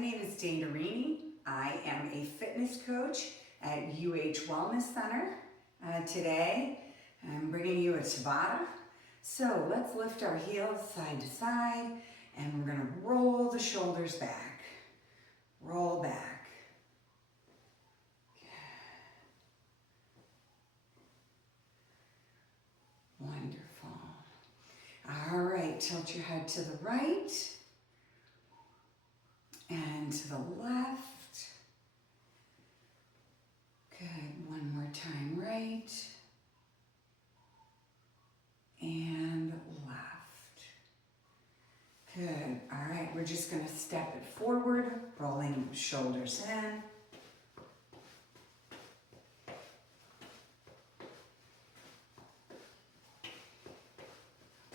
name is Dana Rini. I am a fitness coach at UH Wellness Center. Today, I'm bringing you a tabata. So let's lift our heels side to side, and we're going to roll the shoulders back. Roll back. Wonderful. All right, tilt your head to the right and to the left. Good. One more time, right and left. Good. All right, we're just going to step it forward, rolling the shoulders in.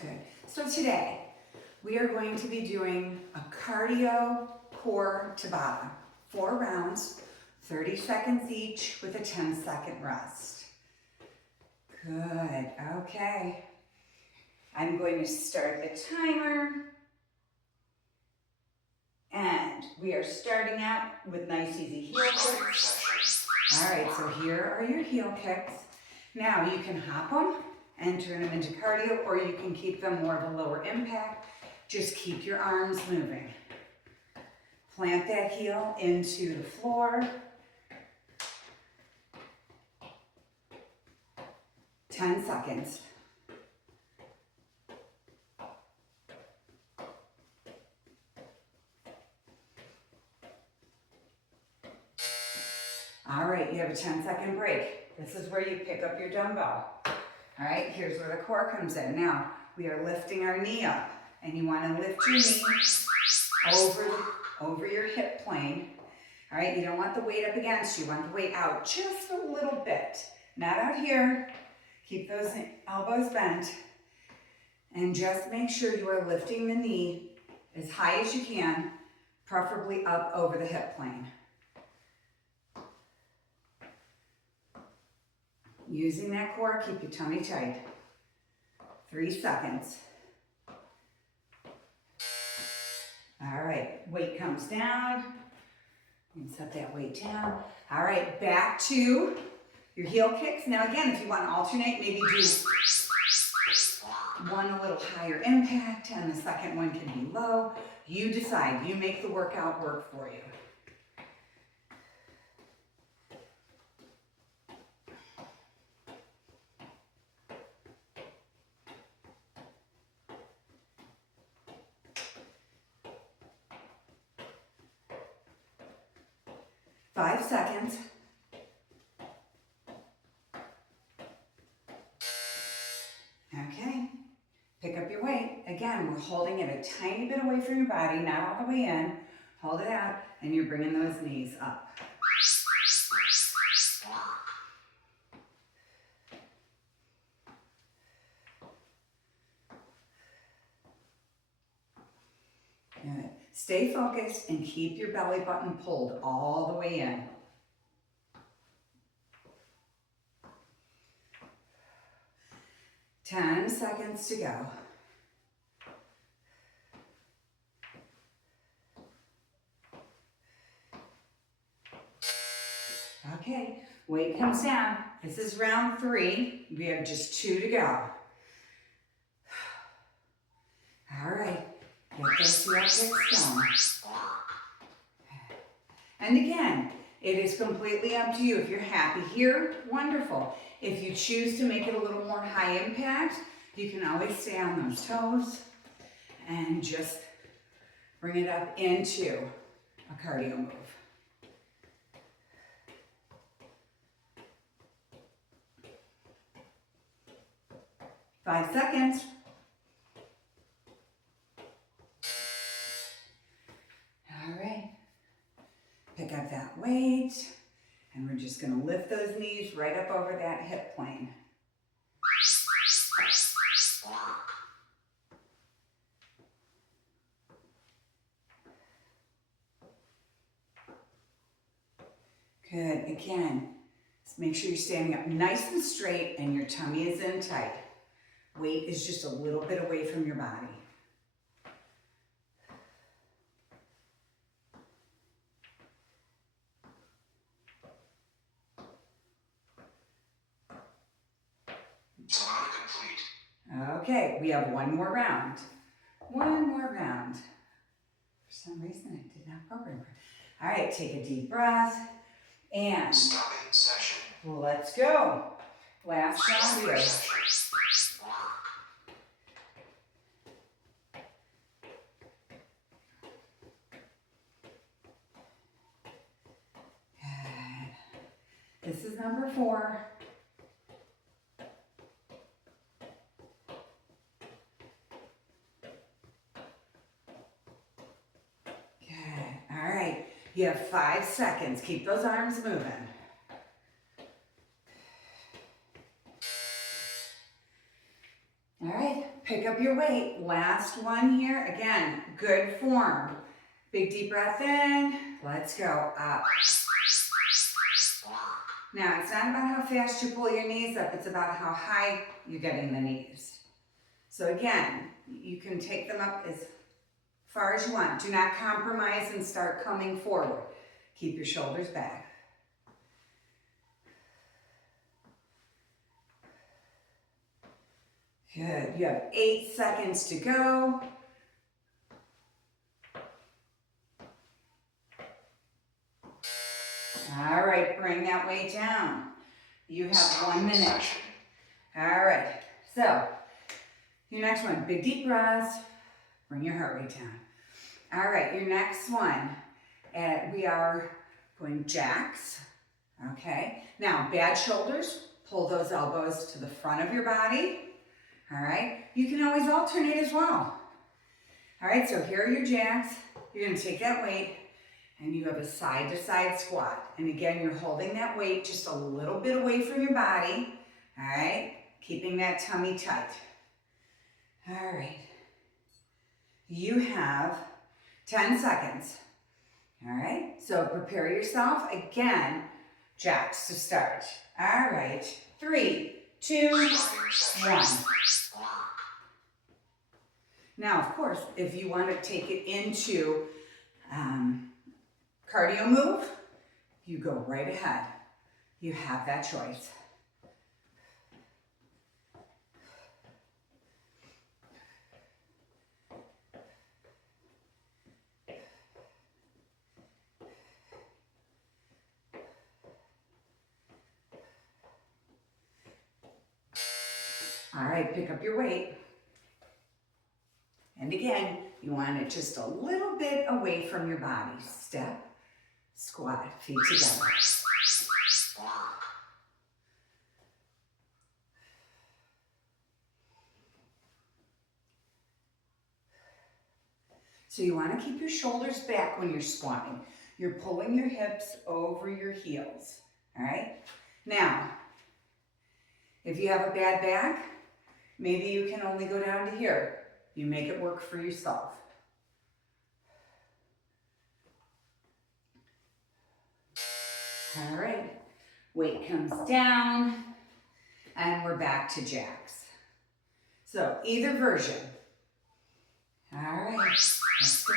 Good. So today, we are going to be doing a cardio core tabata. 4 rounds, 30 seconds each with a 10-second rest. Good. Okay. I'm going to start the timer. And we are starting out with nice easy heel kicks. All right, so here are your heel kicks. Now you can hop them and turn them into cardio, or you can keep them more of a lower impact. Just keep your arms moving. Plant that heel into the floor. 10 seconds. All right, you have a 10-second break. This is where you pick up your dumbbell. All right, here's where the core comes in. Now, we are lifting our knee up, and you want to lift your knee over your hip plane. All right, you don't want the weight up against you. You want the weight out just a little bit. Not out here. Keep those elbows bent. And just make sure you are lifting the knee as high as you can, preferably up over the hip plane. Using that core, keep your tummy tight. 3 seconds. All right, weight comes down. You can set that weight down. All right, back to your heel kicks. Now again, if you want to alternate, maybe do one a little higher impact and the second one can be low. You decide. You make the workout work for you. Five seconds. Okay, pick up your weight. Again, we're holding it a tiny bit away from your body, not all the way in. Hold it out, and you're bringing those knees up. Good. Stay focused and keep your belly button pulled all the way in. Ten seconds to go. Okay, weight comes down. This is round 3. We have just 2 to go. All right, get those heel kicks going. And again, it is completely up to you. If you're happy here, wonderful. If you choose to make it a little more high impact, you can always stay on those toes and just bring it up into a cardio move. Five seconds. All right. Pick up that weight, and we're just going to lift those knees right up over that hip plane. Good. Again, make sure you're standing up nice and straight and your tummy is in tight. Weight is just a little bit away from your body. Tabata complete. Okay, we have one more round. One more round. For some reason, I did not program it. All right, take a deep breath and Stopping session. let's go. Last round here. This is number 4. Good. All right. You have 5 seconds. Keep those arms moving. All right. Pick up your weight. Last one here. Again, good form. Big deep breath in. Let's go. Up. Now, it's not about how fast you pull your knees up. It's about how high you're getting the knees. So again, you can take them up as far as you want. Do not compromise and start coming forward. Keep your shoulders back. Good. You have 8 seconds to go. All right, bring that weight down. You have 1 minute. All right, so your next one, big deep breaths. Bring your heart rate down. All right, your next one, we are going jacks. Okay, now bad shoulders, pull those elbows to the front of your body. All right, you can always alternate as well. All right, so here are your jacks. You're gonna take that weight and you have a side to side squat. And again, you're holding that weight just a little bit away from your body. All right, keeping that tummy tight. All right, you have 10 seconds. All right, so prepare yourself. Again, jacks to start. All right, 3, 2, 1. Now, of course, if you want to take it into cardio move, you go right ahead. You have that choice. All right, pick up your weight. And again, you want it just a little bit away from your body. Step, squat, feet together. So you want to keep your shoulders back when you're squatting. You're pulling your hips over your heels, all right? Now, if you have a bad back, maybe you can only go down to here. You make it work for yourself. All right, weight comes down, and we're back to jacks. So either version. All right, let's go.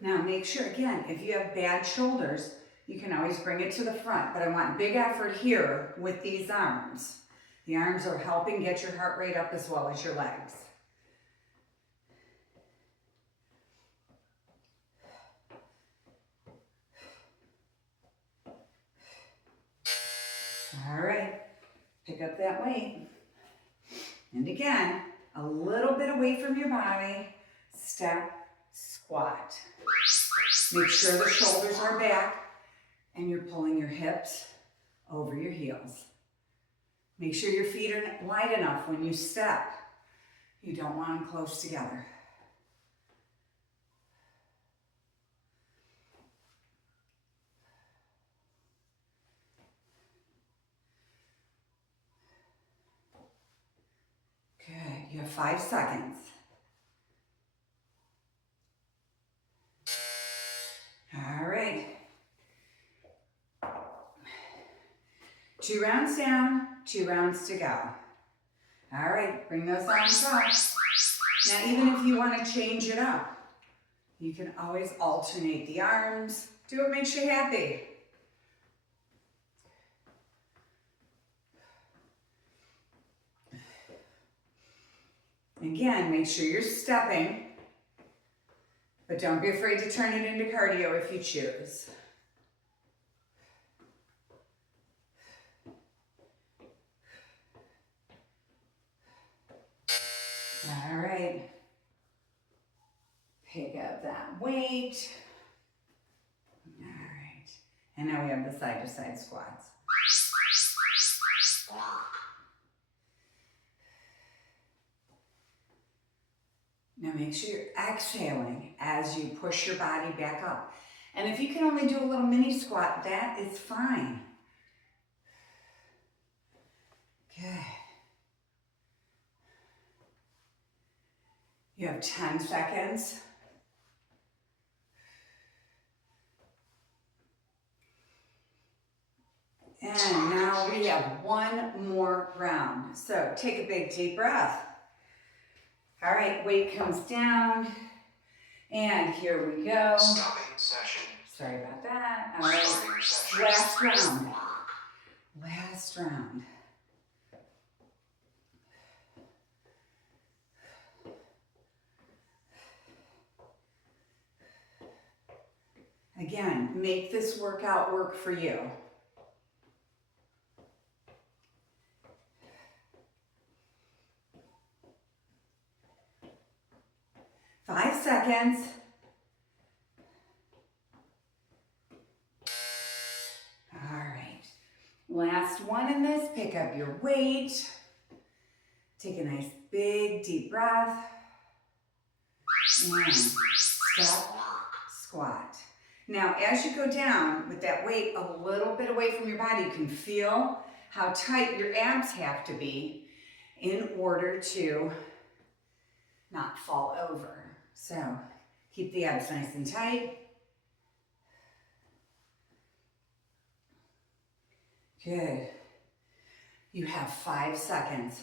Now make sure, again, if you have bad shoulders, you can always bring it to the front, but I want big effort here with these arms. The arms are helping get your heart rate up as well as your legs. All right, pick up that weight. And again, a little bit away from your body, step, squat. Make sure the shoulders are back and you're pulling your hips over your heels. Make sure your feet are wide enough when you step. You don't want them close together. Good, you have 5 seconds. All right. 2 rounds down, 2 rounds to go. All right, bring those arms up. Now, even if you want to change it up, You can always alternate the arms. Do what makes you happy. Again, make sure you're stepping, but don't be afraid to turn it into cardio if you choose. All right. Pick up that weight. All right. And now we have the side-to-side squats. Work. Now make sure you're exhaling as you push your body back up. And if you can only do a little mini squat, that is fine. Good. You have 10 seconds. And now we have one more round. So take a big deep breath. All right, weight comes down. And here we go. Stopping session. Sorry about that. All right, Starting session. last round. Work. Last round. Again, make this workout work for you. 5 seconds. All right. Last one in this. Pick up your weight. Take a nice big deep breath. And step, squat. Now, as you go down with that weight a little bit away from your body, you can feel how tight your abs have to be in order to not fall over. So, keep the abs nice and tight. Good. You have 5 seconds.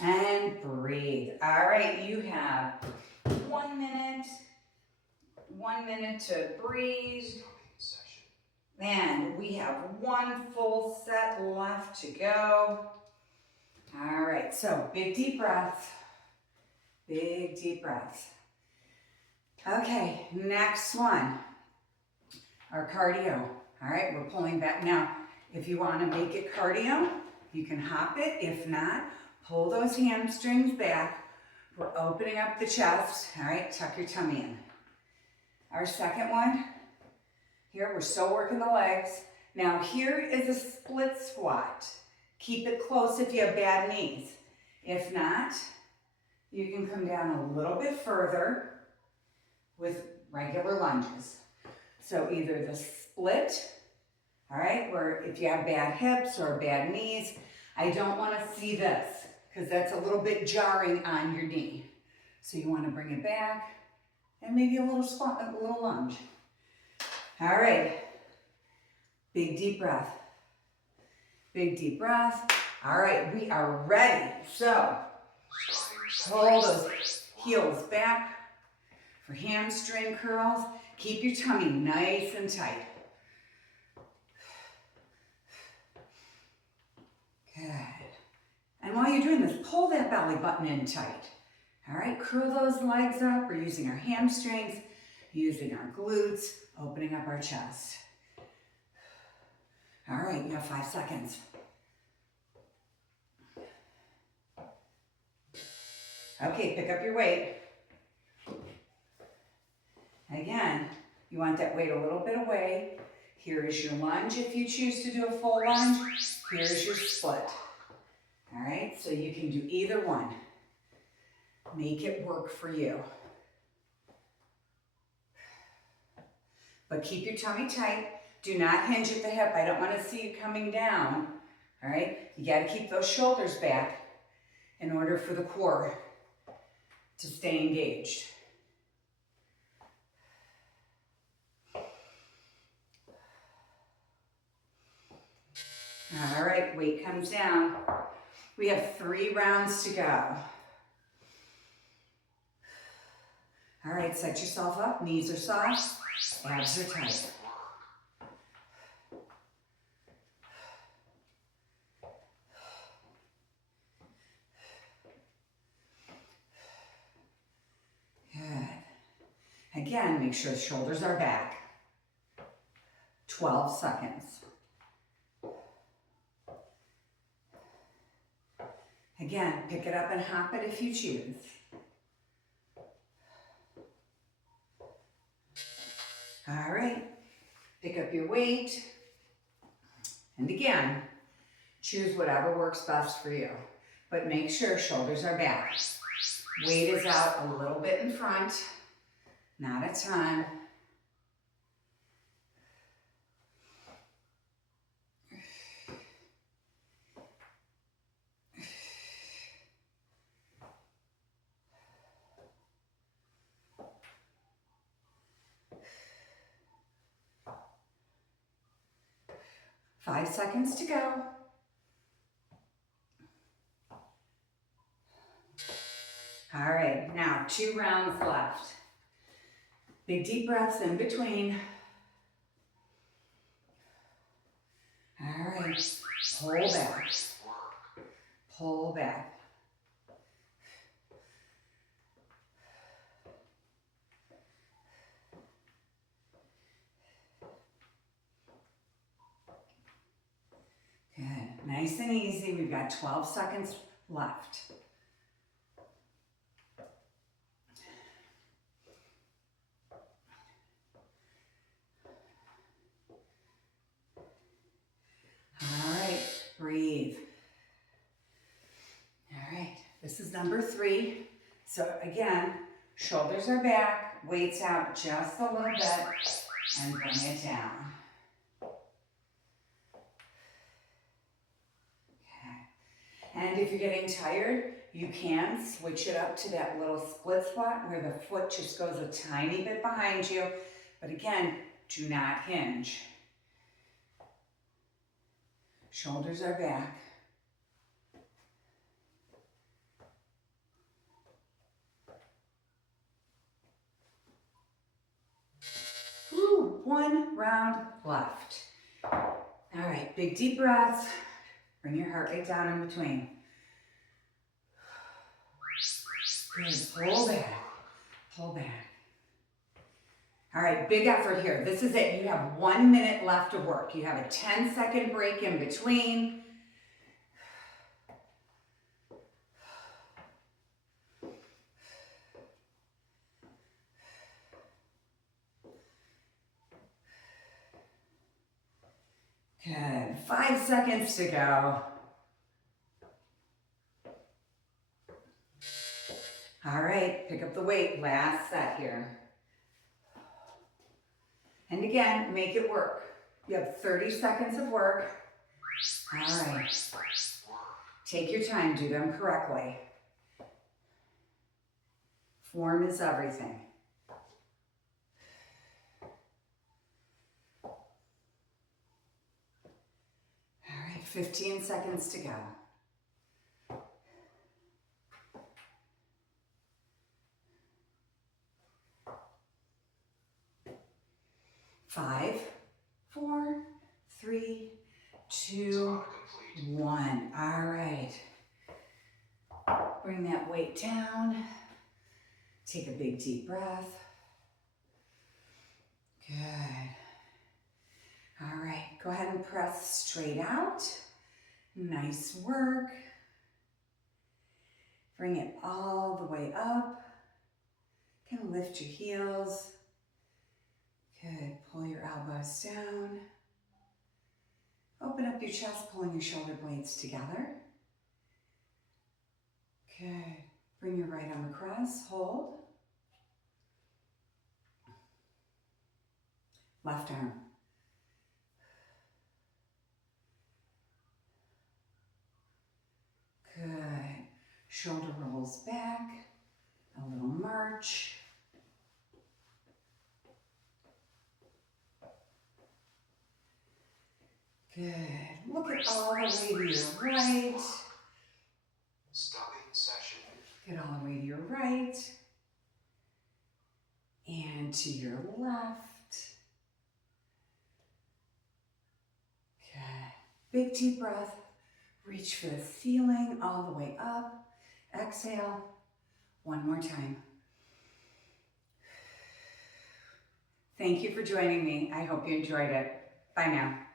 And breathe. All right, you have 1 minute. 1 minute to breathe. And we have one full set left to go. All right, so big deep breaths. Big deep breaths. Okay, next one. Our cardio. All right, we're pulling back. Now, if you want to make it cardio, you can hop it. If not, pull those hamstrings back. We're opening up the chest. All right, tuck your tummy in. Our second one. Here, we're still working the legs. Now, here is a split squat. Keep it close if you have bad knees. If not, you can come down a little bit further with regular lunges. So either the split, all right, where if you have bad hips or bad knees, I don't want to see this because that's a little bit jarring on your knee. So you want to bring it back and maybe a little squat, a little lunge. All right, big deep breath. Big deep breath. All right, we are ready. So pull those heels back for hamstring curls. Keep your tummy nice and tight. Good. And while you're doing this, pull that belly button in tight. All right, curl those legs up. We're using our hamstrings, using our glutes, opening up our chest. All right, you have 5 seconds. Okay, pick up your weight. Again, you want that weight a little bit away. Here is your lunge if you choose to do a full lunge. Here's your split. All right, so you can do either one. Make it work for you. But keep your tummy tight. Do not hinge at the hip. I don't want to see you coming down. All right, you got to keep those shoulders back in order for the core to stay engaged. All right, weight comes down. We have 3 rounds to go. All right, set yourself up. Knees are soft, abs are tight. Good. Again, make sure the shoulders are back. 12 seconds. Again, pick it up and hop it if you choose. All right, pick up your weight. And again, choose whatever works best for you. But make sure shoulders are back. Weight is out a little bit in front, not a ton. Five seconds to go. All right, now 2 rounds left. Big deep breaths in between. All right, pull back. Pull back. Good, nice and easy. We've got 12 seconds left. All right, breathe. All right, this is number 3. So again, shoulders are back, weights out just a little bit, and bring it down. Okay. And if you're getting tired, you can switch it up to that little split squat where the foot just goes a tiny bit behind you. But again, do not hinge. Shoulders are back. Ooh, 1 round left. All right, big deep breaths. Bring your heart rate down in between. Good, pull back, pull back. All right, big effort here. This is it. You have 1 minute left to work. You have a 10-second break in between. Good, 5 seconds to go. All right, pick up the weight, last set here. And again, make it work. You have 30 seconds of work. All right, take your time, do them correctly. Form is everything. All right, 15 seconds to go. 5, 4, 3, 2, 1. All right. Bring that weight down. Take a big deep breath. Good. All right, go ahead and press straight out. Nice work. Bring it all the way up. Kind of lift your heels. Good, pull your elbows down. Open up your chest, pulling your shoulder blades together. Good, bring your right arm across, hold. Left arm. Good, shoulder rolls back, a little march. Good. Look at all the way to your right. Stopping session. Get all the way to your right. And to your left. Good. Big deep breath. Reach for the ceiling all the way up. Exhale. One more time. Thank you for joining me. I hope you enjoyed it. Bye now.